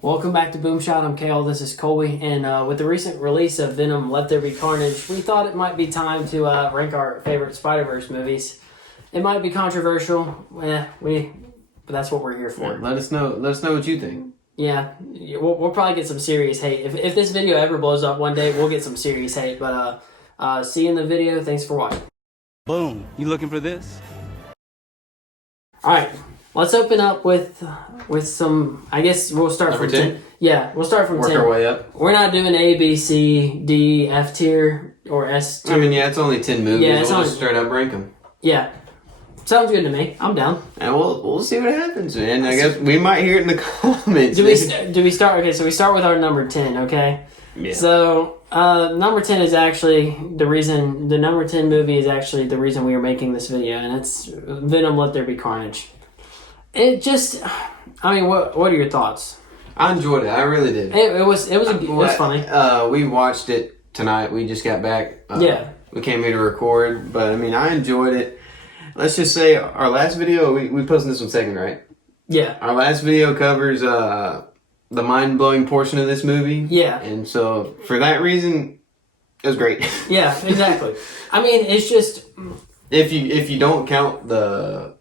Welcome back to Boomshot. I'm Kale. This is Colby. And with the recent release of Venom, Let There Be Carnage, we thought it might be time to rank our favorite Spider-Verse movies. It might be controversial, but that's what we're here for. Yeah, let us know what you think. Yeah, we'll probably get some serious hate. If this video ever blows up one day, we'll get some serious hate. But see you in the video. Thanks for watching. Boom. You looking for this? All right. Let's open up with some. I guess we'll start Number from 10. Yeah, we'll start from Work 10. our way up. We're not doing A, B, C, D, F tier or S tier. I mean, yeah, it's only 10 movies. Yeah, it's we'll only- just straight up rank them. Yeah, sounds good to me. I'm down. And we'll see what happens, man. I guess we might hear it in the comments. Do we start? Okay, so we start with our number 10. Okay. Yeah. So number 10 is actually the reason. The number 10 movie is actually the reason we are making this video, and it's Venom: Let There Be Carnage. It just, I mean, what are your thoughts? I enjoyed it. I really did. It was funny. We watched it tonight. We just got back. Yeah. We came here to record, but I mean, I enjoyed it. Let's just say our last video, we posted this one second, right? Yeah. Our last video covers the mind-blowing portion of this movie. Yeah. And so, for that reason, it was great. Yeah, exactly. I mean, it's just... If you don't count the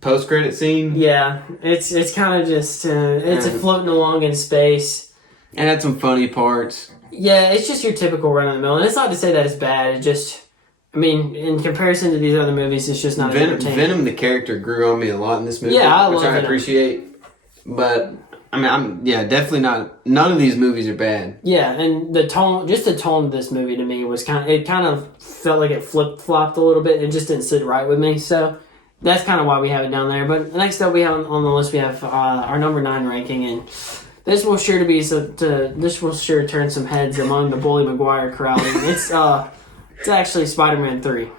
post-credit scene. Yeah, it's kind of just... it's floating along in space. It had some funny parts. Yeah, it's just your typical run-of-the-mill. And it's not to say that it's bad. It just... I mean, in comparison to these other movies, it's just not as entertaining. Venom, the character, grew on me a lot in this movie. Yeah, which I Venom. appreciate. But I mean, definitely not. None of these movies are bad. Yeah, and the tone of this movie to me was kind of felt like it flip-flopped a little bit. It just didn't sit right with me. So that's kind of why we have it down there. But next up, we have on the list, we have our number 9 ranking, and this will sure turn some heads among the Bully Maguire crowd. And it's actually Spider-Man 3.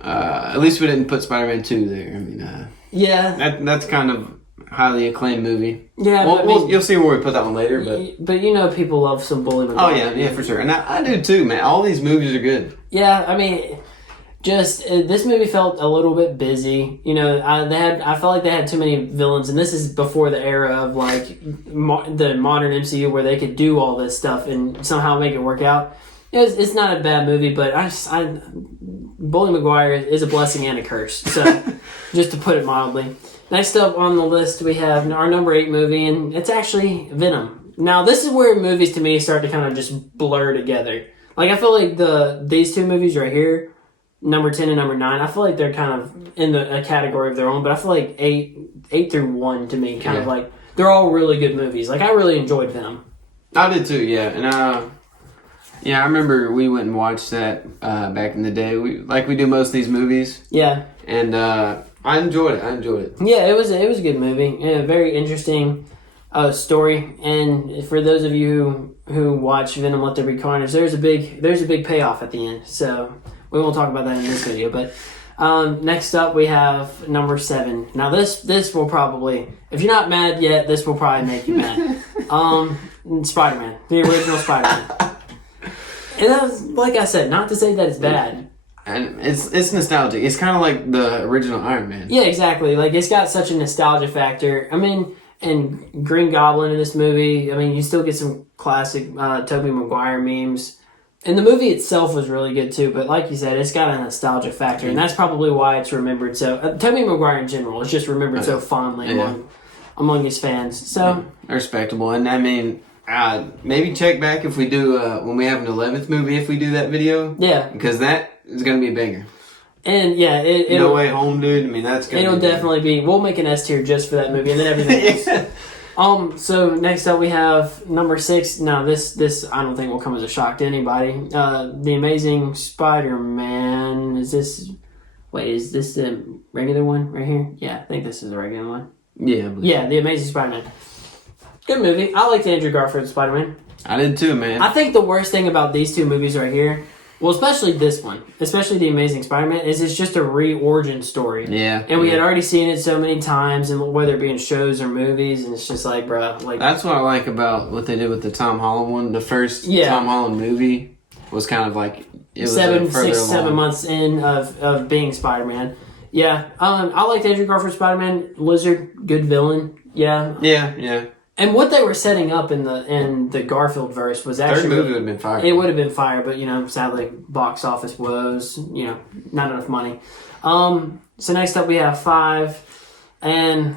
At least we didn't put Spider-Man 2 there. I mean, yeah, that's kind of highly acclaimed movie. Yeah, you'll see where we put that one later. But you know, people love some Bully Maguire. Oh yeah, for sure, and I do too, man. All these movies are good. Yeah, I mean, just this movie felt a little bit busy. You know, I felt like they had too many villains, and this is before the era of like the modern MCU where they could do all this stuff and somehow make it work out. It's not a bad movie, but Bully Maguire is a blessing and a curse. So, just to put it mildly. Next up on the list, we have our number 8 movie, and it's actually Venom. Now, this is where movies to me start to kind of just blur together. Like, I feel like these two movies right here, number 10 and number 9, I feel like they're kind of in a category of their own, but I feel like 8 through 1 to me, kind of like, they're all really good movies. Like, I really enjoyed Venom. I did too, yeah. And I remember we went and watched that back in the day. We do most of these movies. Yeah. And I enjoyed it. Yeah, it was a good movie. And a very interesting story. And for those of you who watch Venom: Let There Be Carnage, there's a big payoff at the end. So we won't talk about that in this video. But next up we have number 7. Now this will probably, if you're not mad yet, this will probably make you mad. Spider-Man, the original Spider-Man. And that was, like I said, not to say that it's bad. And it's nostalgic. It's kind of like the original Iron Man. Yeah, exactly. Like, it's got such a nostalgia factor. I mean, and Green Goblin in this movie, I mean, you still get some classic Tobey Maguire memes. And the movie itself was really good, too. But like you said, it's got a nostalgia factor. And that's probably why it's remembered so... Tobey Maguire in general is just remembered so fondly among his fans. So... Respectable. And I mean... maybe check back if we do when we have an 11th movie, if we do that video. Yeah, because that is gonna be a banger. And yeah, No Way Home, dude. I mean, that's gonna. It'll definitely be. We'll make an S tier just for that movie, and then everything else. So next up we have number 6. Now this I don't think will come as a shock to anybody. The Amazing Spider-Man. Is this the regular one right here? Yeah, I think this is the regular one. Yeah. Yeah, The Amazing Spider-Man. Good movie. I liked Andrew Garfield's Spider-Man. I did too, man. I think the worst thing about these two movies right here, well, especially this one, especially The Amazing Spider-Man, is it's just a re-origin story. Yeah. And we had already seen it so many times, and whether it be in shows or movies, and it's just like, bro, like... That's what I like about what they did with the Tom Holland one. The first Tom Holland movie was kind of like... It was 7 months in of being Spider-Man. Yeah. I liked Andrew Garfield's Spider-Man. Lizard, good villain. Yeah. Yeah. And what they were setting up in the Garfield verse was actually Third movie would have been fire. It would have been fire, but sadly, box office woes. Not enough money. So next up we have 5, and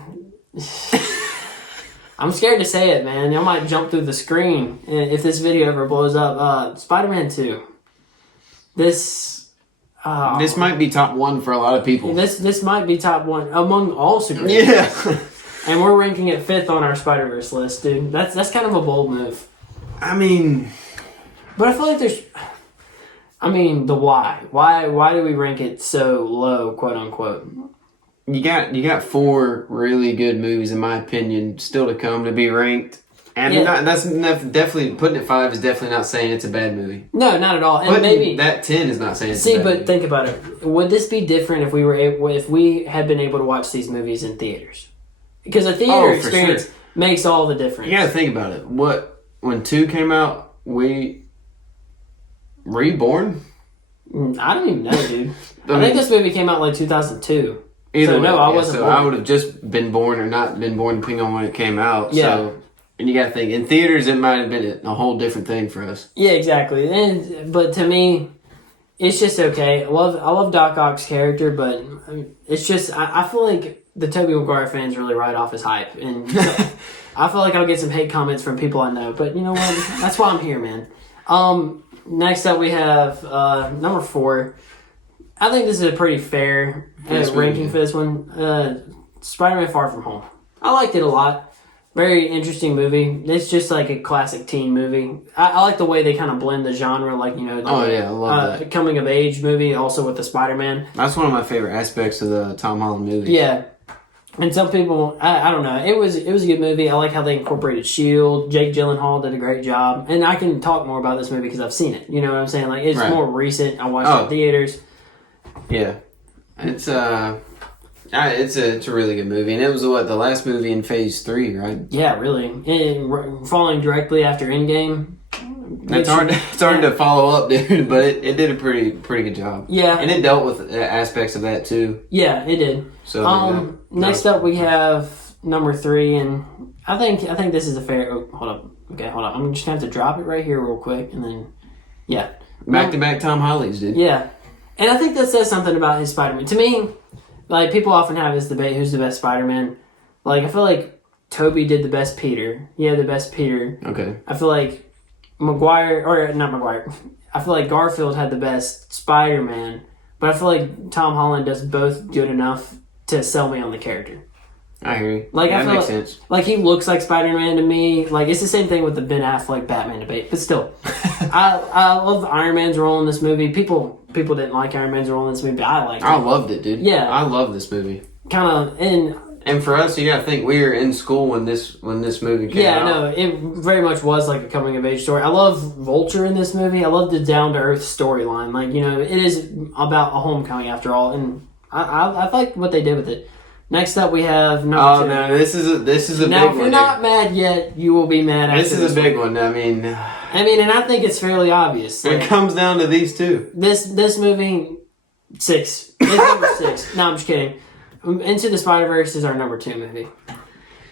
I'm scared to say it, man. I might jump through the screen if this video ever blows up. Spider-Man 2. This might be top 1 for a lot of people. This might be top 1 among all superheroes. Yeah. And we're ranking it 5th on our Spider-Verse list, dude. That's kind of a bold move. I mean... But I feel like there's... the why. Why do we rank it so low, quote unquote? You got 4 really good movies, in my opinion, still to come to be ranked. And that's definitely... Putting it 5 is definitely not saying it's a bad movie. No, not at all. And but maybe... that 10 is not saying it's a bad movie. Think about it. Would this be different if we had been able to watch these movies in theaters? Because a theater experience makes all the difference. You gotta think about it. When 2 came out, were you born? I don't even know, dude. I think this movie came out like 2002. Either way, I wasn't born. I would have just been born or not been born depending on when it came out. Yeah. So, and you gotta think, in theaters it might have been a whole different thing for us. Yeah, exactly. But to me, it's just okay. I love Doc Ock's character, but it's just I feel like the Tobey Maguire fans really ride off his hype, and I feel like I'll get some hate comments from people I know. But you know what? That's why I'm here, man. Next up, we have number 4. I think this is a pretty fair ranking for this one. Spider-Man: Far From Home. I liked it a lot. Very interesting movie. It's just like a classic teen movie. I like the way they kind of blend the genre, like I love that. Coming of age movie, also with the Spider-Man. That's one of my favorite aspects of the Tom Holland movies. Yeah. And some people, I don't know. It was a good movie. I like how they incorporated S.H.I.E.L.D. Jake Gyllenhaal did a great job. And I can talk more about this movie because I've seen it. You know what I'm saying? Like, it's more recent. I watched it in theaters. Yeah. It's a really good movie. And it was, the last movie in Phase 3, right? Yeah, really. And following directly after Endgame. It's hard to follow up, dude, but it did a pretty good job. Yeah. And it dealt with aspects of that, too. Yeah, it did. So next up, we have number 3, and I think this is a fair... Oh, hold up. Okay, hold up. I'm just going to have to drop it right here real quick, and then... Yeah. Back-to-back Tom Hollies, dude. Yeah. And I think that says something about his Spider-Man. To me, like, people often have this debate, who's the best Spider-Man? Like, I feel like Tobey did the best Peter. He had the best Peter. Okay. I feel like I feel like Garfield had the best Spider-Man, but I feel like Tom Holland does both good enough to sell me on the character. I hear you. Like, that makes sense. Like, he looks like Spider-Man to me. Like, it's the same thing with the Ben Affleck Batman debate, but still. I love Iron Man's role in this movie. People didn't like Iron Man's role in this movie, but I liked it. I loved it, dude. Yeah. I love this movie. And for us, you gotta think, we were in school when this movie came out. Yeah, no, it very much was like a coming of age story. I love Vulture in this movie. I love the down to earth storyline. Like, it is about a homecoming after all, and I like what they did with it. Next up, we have number 2. Oh no, this is a big one. Now, if you're not mad yet, you will be mad. This is a big one. I mean, and I think it's fairly obvious. It comes down to these two. This movie, 6. It's number 6. No, I'm just kidding. Into the Spider-Verse is our number 2 movie.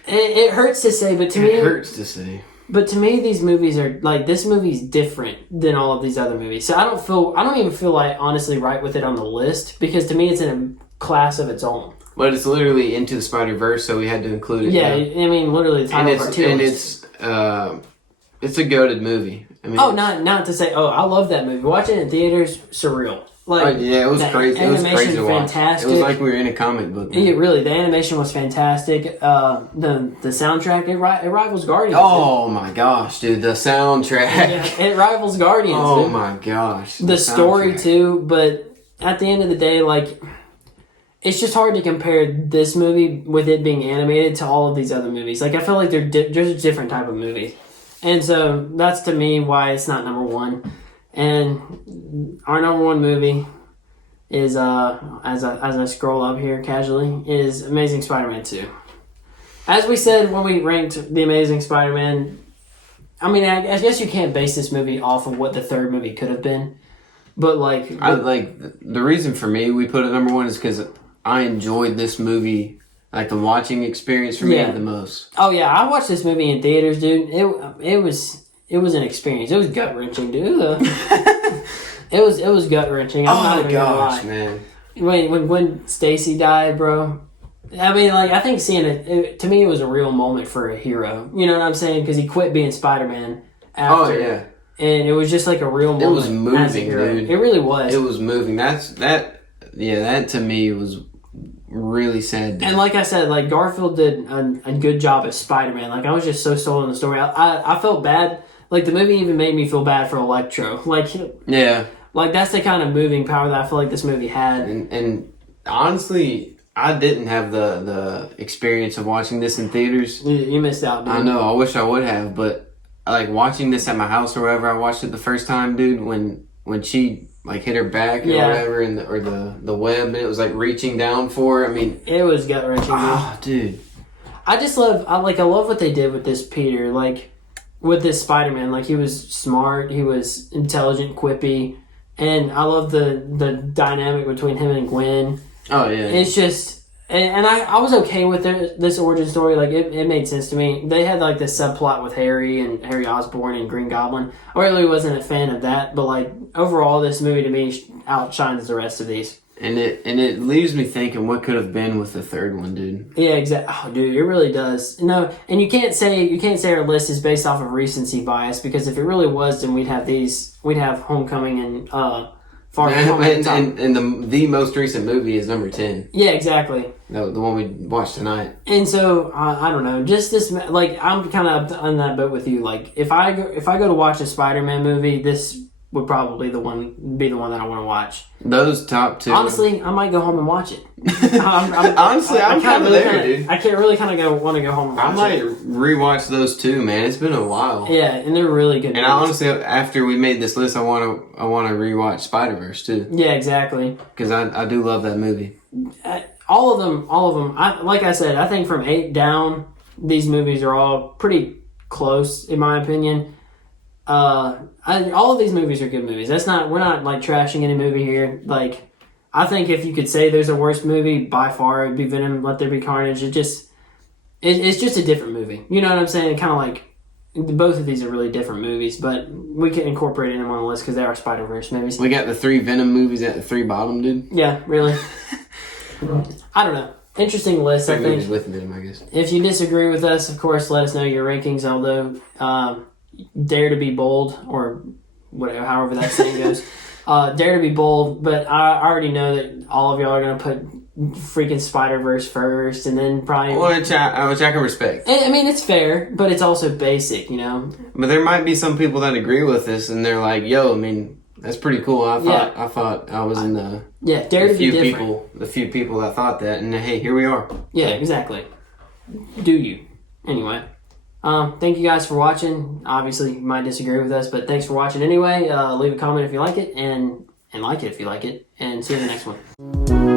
It hurts to say, but to me... It hurts to say. But to me, these movies are... Like, this movie's different than all of these other movies. So I don't even feel like, honestly, right with it on the list. Because to me, it's in a class of its own. But it's literally Into the Spider-Verse, so we had to include it. Yeah, literally the title of our tier list. It's a goated movie. Not to say, I love that movie. Watching it in theaters, surreal. Like, it was crazy. It was crazy to watch. Fantastic. It was like we were in a comic book. Yeah, really, the animation was fantastic. The soundtrack, it rivals Guardians. Oh my gosh, dude, the soundtrack. Yeah, it rivals Guardians. Oh dude. My gosh. The story too, but at the end of the day, like, it's just hard to compare this movie with it being animated to all of these other movies. Like, I feel like they're just a different type of movie. And so that's to me why it's not number 1. And our number 1 movie is, as I scroll up here casually, is Amazing Spider-Man 2. As we said when we ranked The Amazing Spider-Man, I guess you can't base this movie off of what the third movie could have been. But, the reason for me we put it number 1 is because I enjoyed this movie like the watching experience for me Yeah. the most. Oh yeah, I watched this movie in theaters, dude. It was an experience. It was gut wrenching, dude. It was gut wrenching. I'm not even gonna lie. Man. When Gwen Stacy died, bro. I mean, like, I think seeing it, to me, it was a real moment for a hero. You know what I'm saying? Because he quit being Spider-Man after. Oh yeah. And it was just like a real moment. It was moving, as a hero. dude. It really was. It was moving. That to me was really sad. And like I said, like, Garfield did a good job as Spider-Man. Like, I was just so sold in the story. I felt bad. Like, the movie even made me feel bad for Electro. Like, yeah. Like, that's the kind of moving power that I feel like this movie had. And honestly, I didn't have the experience of watching this in theaters. You missed out, dude. I know. I wish I would have, but like watching this at my house or wherever I watched it the first time, dude. When she like hit her back or whatever, or the web, and it was like reaching down for her. I mean, it was gut wrenching. Oh, dude. I love what they did with this Peter. Like, with this Spider-Man, like, he was smart, he was intelligent, quippy. And I love the dynamic between him and Gwen. Oh, yeah. It's just... And I was okay with this origin story. Like, it made sense to me. They had, like, this subplot with Harry and Harry Osborn and Green Goblin. I really wasn't a fan of that. But, like, overall, this movie, to me, outshines the rest of these. And it leaves me thinking what could have been with the third one, dude. Yeah, exactly. Oh, dude, it really does. No, and you can't say our list is based off of recency bias, because if it really was, then we'd have Homecoming and Far From Home. And the most recent movie is number 10. Yeah, exactly. No, the one we watched tonight. And so I don't know, just this, like, I'm kind of on that boat with you. Like, if I go to watch a Spider-Man movie, this would probably be the one that I want to watch. Those top two. Honestly, I might go home and watch it. I'm kind of there, dude. I can't really kind of want to go home and watch I it. might rewatch those two, man. It's been a while. Yeah, and they're really good. And I honestly, after we made this list, I want to rewatch Spider-Verse too. Yeah, exactly. Because I do love that movie. All of them. Like I said, I think from 8 down, these movies are all pretty close, in my opinion. All of these movies are good movies. We're not like trashing any movie here. Like, I think if you could say there's a worst movie, by far it'd be Venom, Let There Be Carnage. It's just a different movie. You know what I'm saying? Kind of like, both of these are really different movies, but we can incorporate them on the list because they are Spider-Verse movies. We got the 3 Venom movies at the 3 bottom, dude. Yeah, really. I don't know. Interesting list, 3 I think. movies with Venom, I guess. If you disagree with us, of course, let us know your rankings. Although, dare to be bold, or whatever, however that saying goes. Dare to be bold, but I already know that all of y'all are going to put freaking Spider-Verse first, and then probably... Which I can respect. I mean, it's fair, but it's also basic, you know? But there might be some people that agree with this, and they're like, yo, I mean, that's pretty cool. I thought I was in the... Yeah, dare to be different. The few people that thought that, and hey, here we are. Yeah, exactly. Do you. Anyway. Thank you guys for watching. Obviously, you might disagree with us, but thanks for watching anyway. Leave a comment if you like it, and like it if you like it, and see you in the next one.